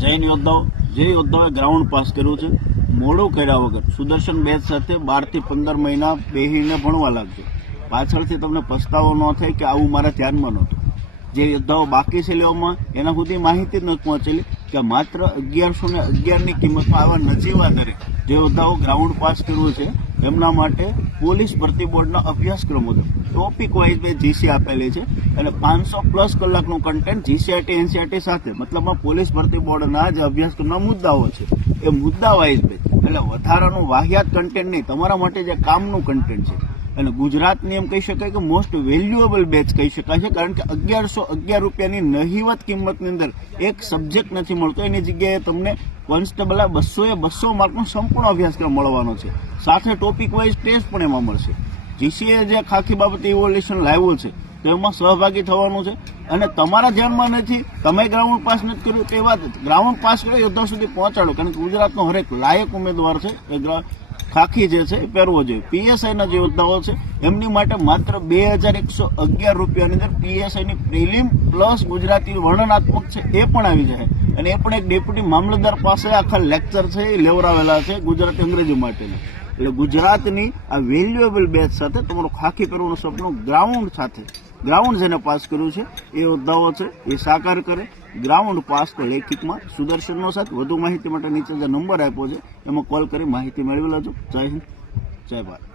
જૈન યોદ્ધાઓ જે યોદ્ધાઓએ ground pass કર્યું છે મોડું કર્યા વગર સુદર્શન બેચ સાથે 12 થી 15 મહિના બેહીને ભણવા લાગજો. પાછળથી તમને પસ્તાવો ન થાય કે આવું મારા ધ્યાનમાં નહોતું. જે યોદ્ધાઓ બાકી છે લેવામાં એના સુધી માહિતી જ નથી પહોંચેલી કે માત્ર 1111ની કિંમતમાં આવા નજીવા દરે જે યોદ્ધાઓ ગ્રાઉન્ડ પાસ કર્યું છે એમના માટે પોલીસ ભરતી બોર્ડના અભ્યાસક્રમ મુજબ ટોપિક વાઇઝ જીસી આપેલી છે અને 500+ કલાકનું કન્ટેન્ટ જીસીઆરટી એનસીઆરટી સાથે મતલબમાં પોલીસ ભરતી બોર્ડના જે અભ્યાસક્રમના મુદ્દાઓ છે એ મુદ્દા વાઇઝ એટલે વધારાનું વાહિયાત કન્ટેન્ટ નહીં, તમારા માટે જે કામનું કન્ટેન્ટ છે. અને ગુજરાતની એમ કહી શકાય કે મોસ્ટ વેલ્યુએબલ બેચ કહી શકાય છે, કારણ કે 1111 રૂપિયાની નહિવત કિંમતની અંદર એક સબ્જેક્ટ નથી મળતો. એની જગ્યાએ તમને કોન્સ્ટેબલ 200 માર્કનો સંપૂર્ણ અભ્યાસક્રમ મળવાનો છે, સાથે ટોપિક વાઇઝ ટેસ્ટ પણ એમાં મળશે. જીસીએ જે ખાખી બાબતે ઇવોલ્યુશન લાવ્યું છે તો એમાં સહભાગી થવાનું છે. અને તમારા ધ્યાનમાં નથી, તમે ગ્રાઉન્ડ પાસ નથી કર્યું તે વાત, ગ્રાઉન્ડ પાસ કર્યો યોદ્ધા સુધી પહોંચાડો, કારણ કે ગુજરાતનો હરેક લાયક ઉમેદવાર છે એ ખાખી જે છે એ પહેરવો જોઈએ. પીએસઆઈના જે યોદ્ધાઓ છે એમની માટે માત્ર 2111 રૂપિયાની અંદર પીએસઆઈની પ્રિલિમ પ્લસ ગુજરાતી વર્ણનાત્મક છે એ પણ આવી જાય. અને એ પણ એક ડેપ્યુટી મામલતદાર પાસે આખા લેક્ચર છે એ લેવડાવેલા છે ગુજરાતી અંગ્રેજી માટેના. એટલે ગુજરાતની આ વેલ્યુએબલ બેચ સાથે તમારું ખાખી કરવાનું સપનું ગ્રાઉન્ડ સાથે, ગ્રાઉન્ડ જેને પાસ કર્યું છે એ યોદ્ધાઓ છે એ સાકાર કરે. ગ્રાઉન્ડ પાસ તો લેખિતમાં સુદર્શનનો સાથ. વધુ માહિતી માટે નીચે જે નંબર આપ્યો છે એમાં કોલ કરી માહિતી મેળવી લેજો. જય હિન્દ, જય ભારત.